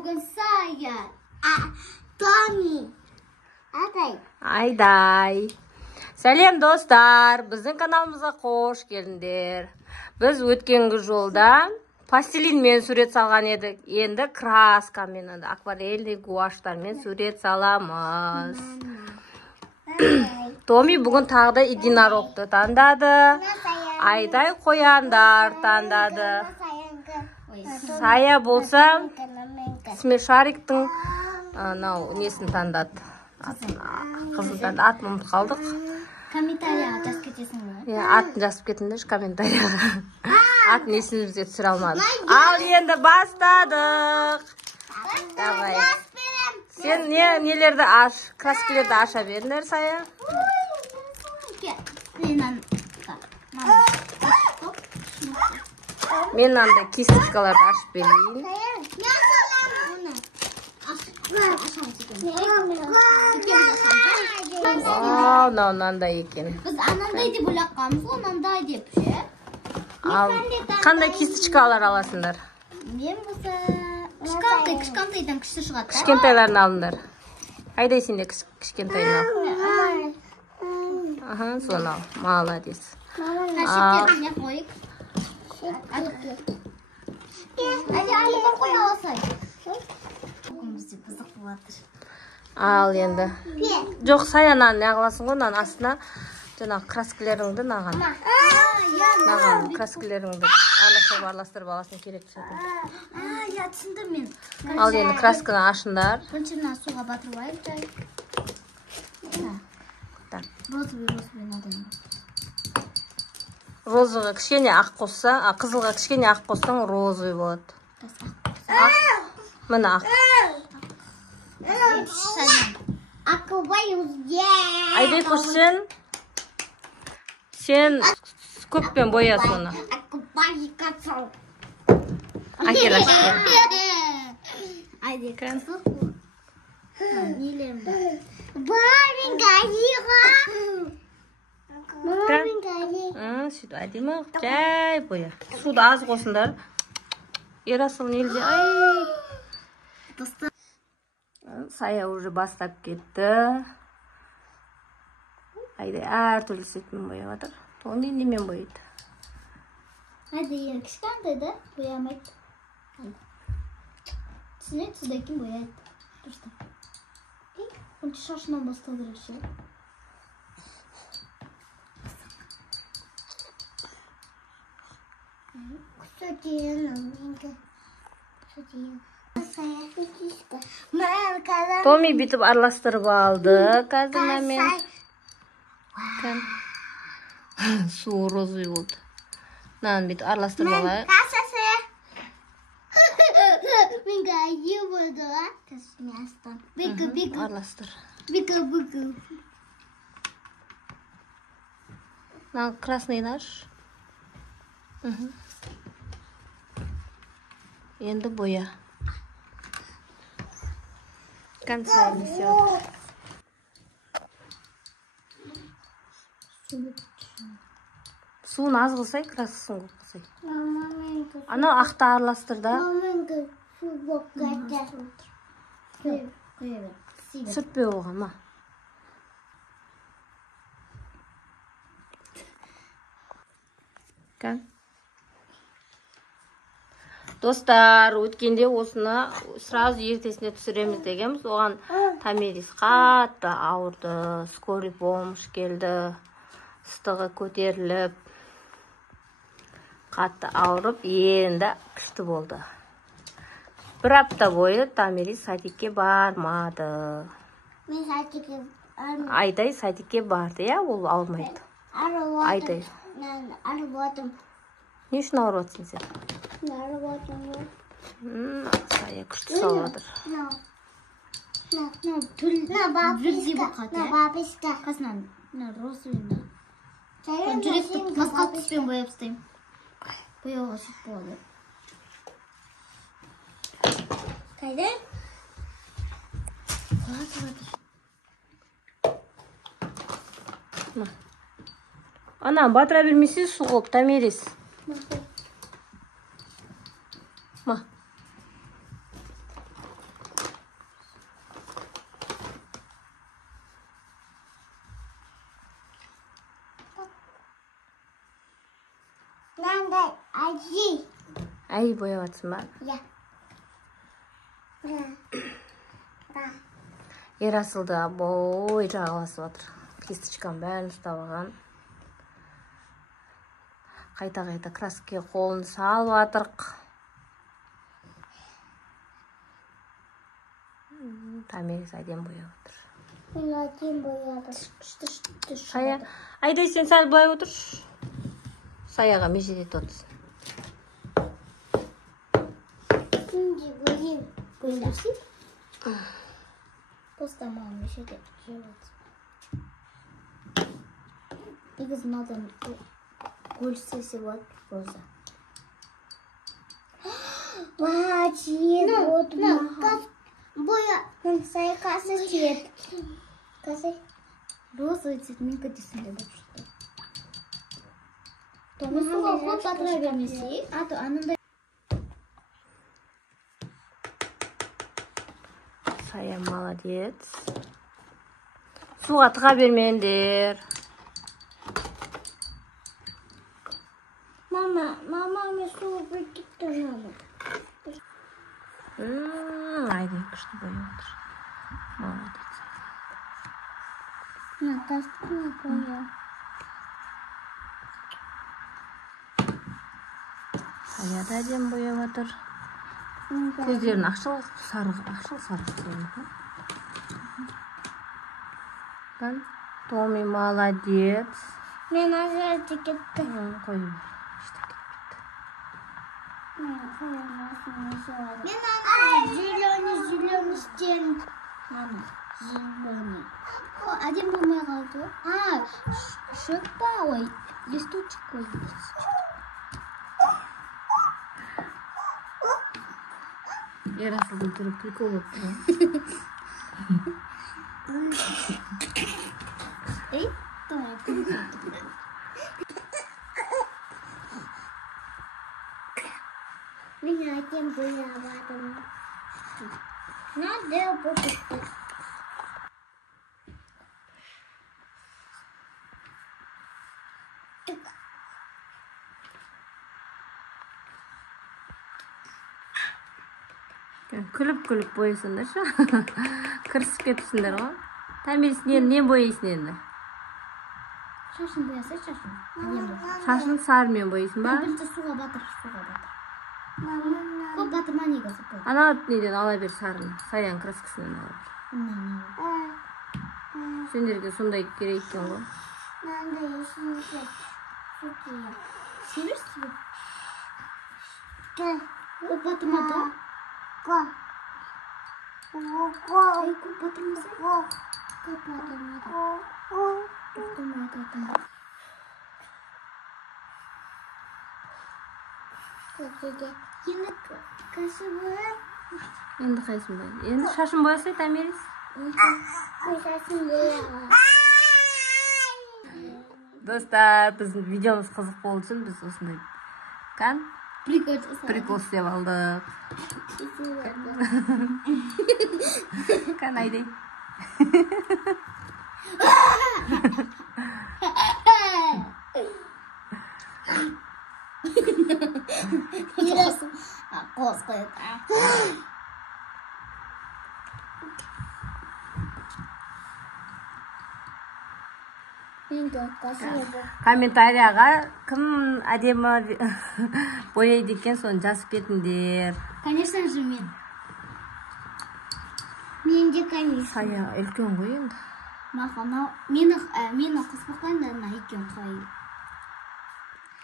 Bugün saya Tommy Ayday. Сәлем достар, біздің каналымызға қош келдіңдер. Біз өткен жолда пастелинмен сурет салған едік. Енді краскамен, акварельный гуаштармен сурет саламыз. Томи бүгін тағы да единорогты таңдады. Айдай қояндар таңдады. Сая болса смешариктің несін таңдады. Қызылдан атын ұмытып қалдық. Комментарияға жазып кетесің бе? Атын жазып кетіңдерші комментарияға. Атын есімізге түсіре алмадық. Ал енді бастадық. Давай. Сен нелерді аш, краскілерді аша беріңдер, Сая. Мен андай кисточкаларды ашып берейін. Мынандай екен. Біз анандай деп ойлаққанбыз, онандай деп ше. Қандай кисточкалар аласыңдар? Мен болса кішкентайдан кіші шығады. Кішкентайларын алыңдар. Айдай сен де кішкентайын ал. Соны ал. Молодец. Кәшіктеріне қойық. Әлі қой аласай. Бізде қызық болатыр. Ал енді. Жоқ, Саянан не қыласың ғой, нан астына жаңағы краскілеріңді наған. Наған краскілеріңді араластырып аласың керек түсетін. Түсіндім мен. Ал енді красканы ашындар. Біріншіні суға батырып айып жай. Розовый надо. Розыға кішкене ақ қосса, қызылға кішкене ақ қоссаң розовый болады. Міне ақ. Айдай қош сен көппен боя соны. Әкел ашып. Айдай қызық. Нелерімді. Бабин газиға. Сөйтіп әдемі жай боя. Суды аз қосыңдар. Ерасыл нелде. Сая уже бастап кетті. Айдай әр түрлі сетмен бояп жатыр. Томи немен бояйды? Айдай кішкентайда боямайды. Түсінеді, содан кейін бояйды. Дұрыста. Онша шашынан бастау керек ше. Томи бүйтіп араластырып алды. Қазір мен. Су розовый болды. Нан бүйтіп араластырып алайық. Мен ғайы болды. Араластыр. Бика-бика. Нан красный наш. Енді боя. Конца несет. Суын аз қылсай, краскасын көп қылсай. Ана ақты араластыр да. Сүртпе оған, ма? Достар, өткенде осыны сразу ертесіне түсіреміз дегенбіз. Оған Томирис қатты ауырды, скорый помощь келді, ыстығы көтеріліп, қатты ауырып, енді күшті болды. Бір апта бойы Томирис садикке бармады. Мен садикке бармады. Айдай садикке барды, я, ол ауырмайды. Айдай. Арыватым. Не үшін ауырватсың сен? Сая күшті салыватыр. Бабышка. Қасынан розовый. Жүректі басқа түспен бояп ұстайым. Бояуға сүт болады. Қайда? Ана, батыра бермесе су қылып, Томирис. Ма. Ай, бояп атсың ба? Иә. Ерасылды бой жағаласып атыр. Кисточканың бәрін ұстап алған. Қайта-қайта краскіге қолын салып атырық. Тамирис әдем бояп отыр. Мен әдем бояды. Сая, айдай сен сәл былай отыр. Саяға межелет отырсын. Şimdi boyayım. Boyayım. Просто мама межелет живет. Негізі мынадан гүлсесі болады роза. Вот боя. Сая қасы цвет. Қасы? Розовый цвет. Мен көтесінде деп шықты. Тоны суға қот батыра бермесе, аты анында. Сая молодец. Суға тыға бермеңдер. Мама, мен суға бөлтіпті мама. Айдай күшті бояп отыр. Молодец. Тастықына боя. Сая да әдем бояп отыр. Көздерін ақшыл сары қылып. Томи молодец. Мен ажырды кетті. Қойып. Мен зеленый стен. Мама, зеленый. Әдем болмай қалды. Шөп па, ой, листочек қой. Ерасылдың түрі прикол өтті. Ей, давай, прикол. Мен әдем боявадым. Надо болды. Күліп боясыңдар ша. Кірісіп кетіпсіңдер ғой. Тамирис, не бояйсың енді? Шашын бояса, шашын. Шашын сарымен бояйсың ба? Бірінші суға батыр. Көп батырма негізі бұл. Ана неден ала бер сарын. Саян краскісінен ала бер. Сендерге сондай керек екен ғой. Мынандай есіңізде. Северсіз бе? Көп батырмады? Көп батырмаса? Көп батырмады. Енді қашы бояр? Енді қайсын бояр? Енді шашын боясай, Тамирис? Шашын бояр. Достар, біздің видеомыз қызық болу үшін біз осындай прикол істеп алдық. Айдай. Қос қойып. Комментарияға кім әдемі бояйды екен, соны жазып кетіңдер. Конечно же мен. Мен де конечно. Сая үлкен ғой енді. Мені қыз баққанда екен қой.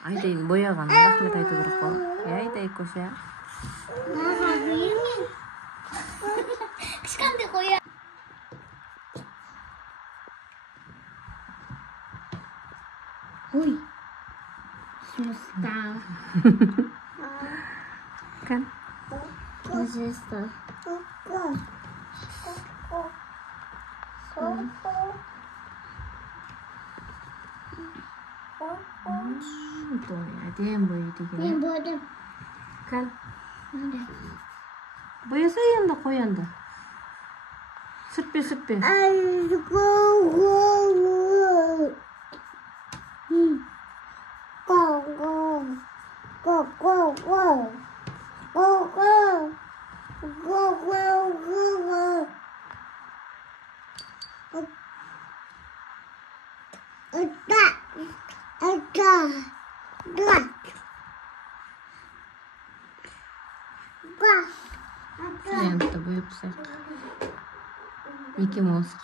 Айдайын бояған, рахмет айту керек қой. Айдай көше. Кішкентай қоя. Ой. Сюста. Кән? Сюста. Әдем бояйды екен. Мен бойдым. Кән? Бояса енді қоянды. Сүртпе. Sayanlıkta boyap sak. Mickey Mouse.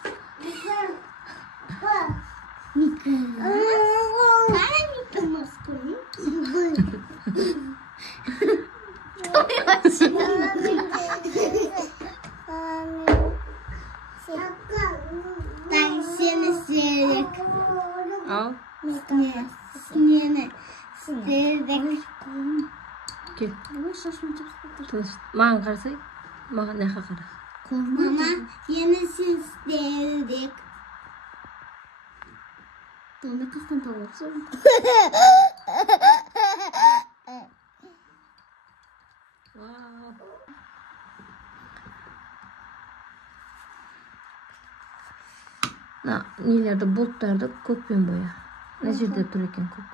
Ben seni seyrek. Al. Seni seyrek. Gel. Mağın qarasay. Mağın ne qara. Mama yeni siz seyrek. Doğru kastan tavuk. Nelerde bulutlarda көкпен боя. Ne жерде тұр екен көк.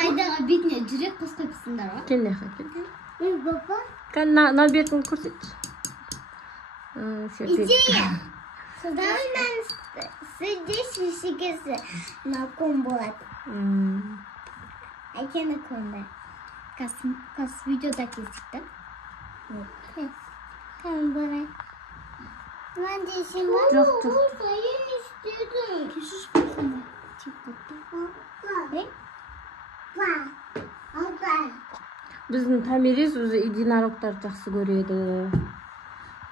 Айдаға бетіне жүрек қосқойпысыңдар ма? Кел неқа кел. Баба? Кәл на бетін көрсетші. Идея. Содан мен сізде шешекесі након болады. Әкені конда. Кас видеода кесікті. Кәм барай. Мен дейсің ба? Жоқ. Сайын істедің. Кешіш болсын ба? Тек көтті. Біздің Тамирис өзі единорогтар жақсы көреді.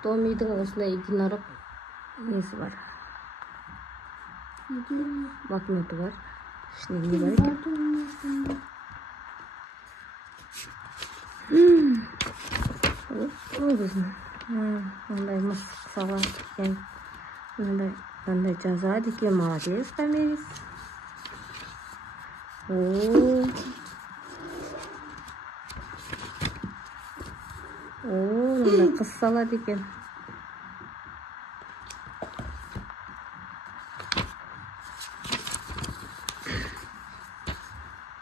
Томидің осындай единорог несі бар. Блокноты бар. Ішінде не бар екен? Ой, біздің. Мындай мысық салады екен. Мындай жазады екен. Молодец, Тамирис. Мындай қыз салады екен.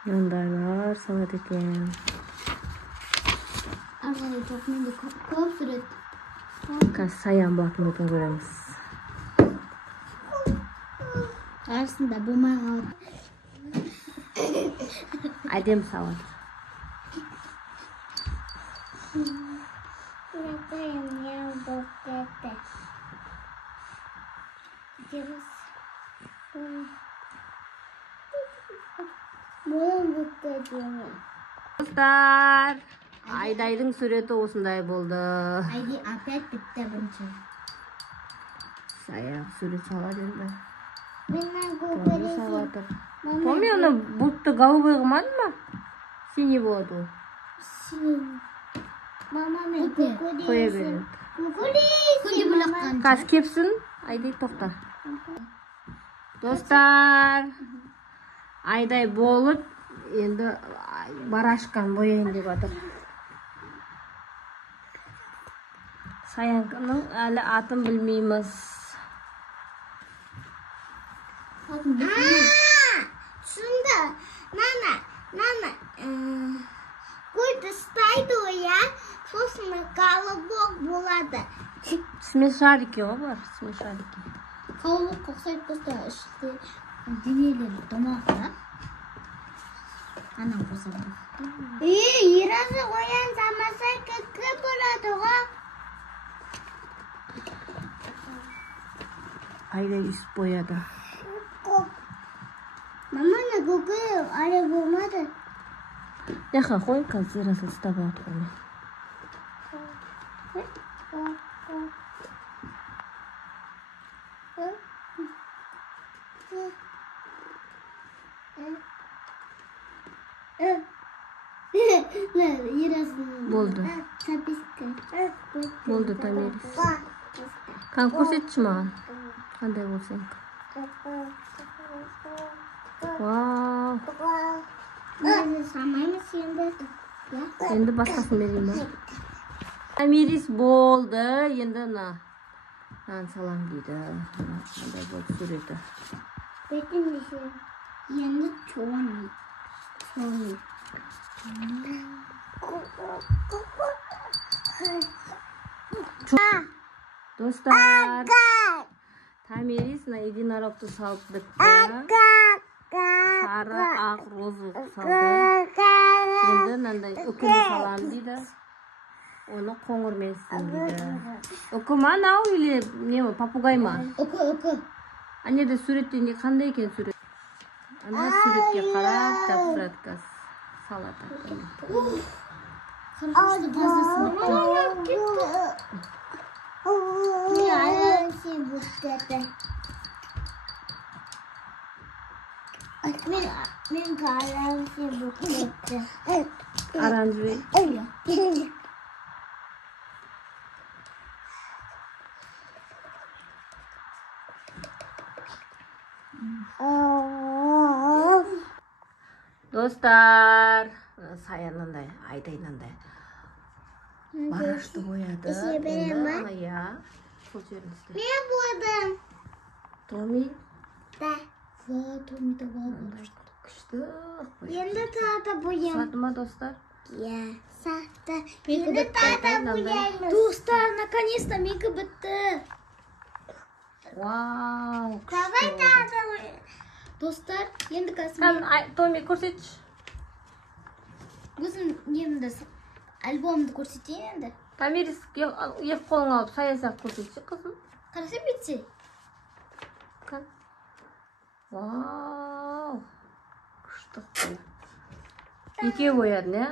Мындайлар салады екен. Арғаны тоқменде көп сүрет. Қазір саян блокнотын көреміз. Арасында болмай қалды. Әдем салады. Достар, Айдайдың суреті осындай болды. Айди опять бітті бірінші. Саяқ сурет салады енді. Менің Тоже көкөресі. салады. Помни, оны бұлтты голубой қылмадың ба? Синий болады ол. Мама мен көкөресі. Қоя береді. Көкөресі. Мама. Қазір кепсін, Айдай тоқта. Достар, Айдай болып, енді барашқан бояйын деп жатыр. Саянканың әлі атын білмейміз. Шында, мама, көйді ұстайды ғой, я? Сосын колобок болады. Смешарики ғой бар, смешарики. Колобок қоқсайды просто ішті денелері домақта. Анам қосады. Ерасы қоян самаса көкі болады ғой. Айдай үсіп бояды. Маманы көкі әрі болмады. Яқа қой, қазір жасыл ұстап алады қоймен. Болды. Болды, Тамирис. Қан көрсетші маған. Қандай болсаң. Вау. Самаймыз енді. Енді басқасын берейін ба? Тамирис болды. Енді нан салам дейді. Қандай болды суреті. Бетін десе. Енді чоғын. Достар, Тамирис на единорогты салып бітті. Сары ақ розы салды. Енді мынандай үкіні салам дейді. Оны қоңырмен істейм дейді. Үкі ма анау или не попугай ма? Үкі. Анеде суретте қандай екен сурет? Ана суретке қарап тапсырады қазір. Салат атты. Қамшысы базасын Мен қаламсы бұқ кетті. Оранжевый. Достар, саянандай, айдайнандай. Барашты бояды. Иә. Сол жерін істе. Мен болдым. Томи. Да. Томи да болды. Күшті. Енді тата боям. Саты ма, достар? Иә. Саты. Енді тата бояймыз. Достар, наконец-то мегі бітті. Вау. Давай тата бояймыз. Достар, енді Қан, Томи, көрсетші. Өзім немді альбомды көрсетейін енді. Тамирис, ек қолың алып саясақ көрсетші, қызым. Қарасы бетсе. Қан. Вау. Күшті қой. Еке бояды, не?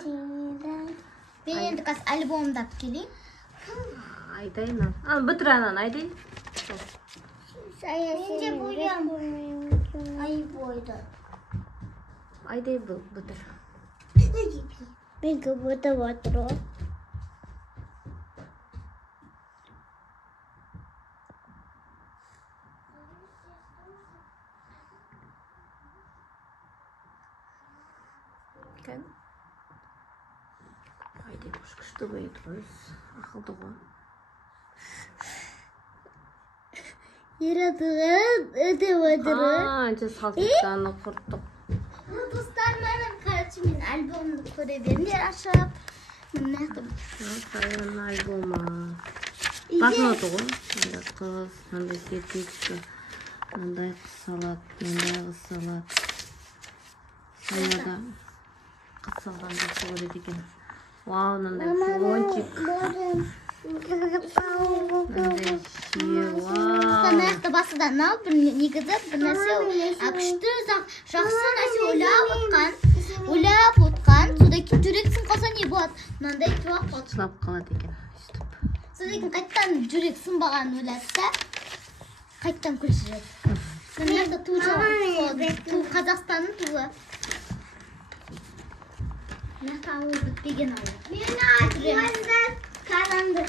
Мен енді қас альбомды алып келейін. Айдайын. Бітір анан, айдай. Мен де боям. Ай бойды. Айдай бітір. Мен көбірді батыр о. Кән. Айдай күшті бояды өз. Ақылды ғой. Ератыған өте батыры. Анча салфетканы құрттық. Достар, короче, мен альбомды көре беріңдер ашып. Саян альбома. Блокноты ғой. Мындай қыз, мындай серкекші. Мындай қыз салат, мындай қыз салат. Саяда қыз салған жақсы көреді екен. Вау, мындай пончик. Мындай шие, вау. Аяқты басыдан алып, бір негізі бір нәрсе күшті жақсы нәрсе ойлап отқан. Содан кейін жүрексін қалса не болады? Мынандай туақ болады. Сылап қалады екен. Содан кейін қайттан жүрек сынбаған ойлады да қайттан көшіреді. Мынақты ту Қазақстанның туы. Мынақты ауыл бітпеген ауыл. Мен айтырымды қаранды.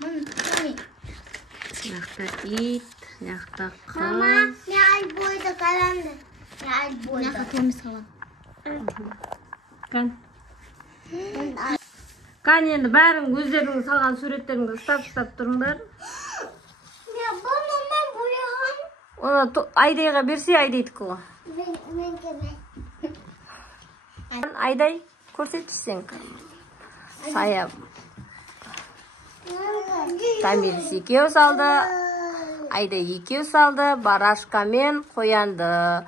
Мынақты ит, мынақты қыз. Мама, мен альбойды қаранды. Мынақты томис қалам. Кән. Кән енді бәрің өздеріңіз салған суреттеріңді ұстап тұрыңдар. Мен бұны бояған. Оны Айдайға берсе Айдайдікі ғой. Мен кеме. Айдай көрсетшісен. Сая. Тамирис екеу салды. Айдай екеу салды. Барашка мен қоянды.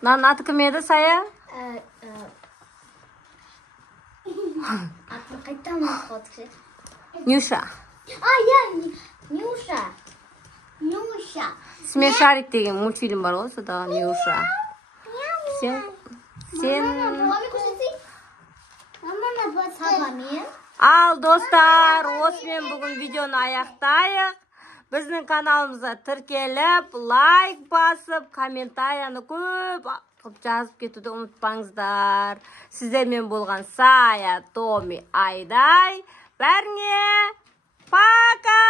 Нан аты кім еді, Сая? Атын қайттан ұмытып қалдық. Нюша. Нюша. Смешарик деген мультфильм бар ғой, содағы Нюша. Сен... Ал, достар, осымен бүгін видеоны аяқтайық. Біздің каналымызға тіркеліп, лайк басып, комментарияны көп жазып кетуді ұмытпаңыздар. Сіздермен болған Сая, Томи, Айдай. Бәріңе пока!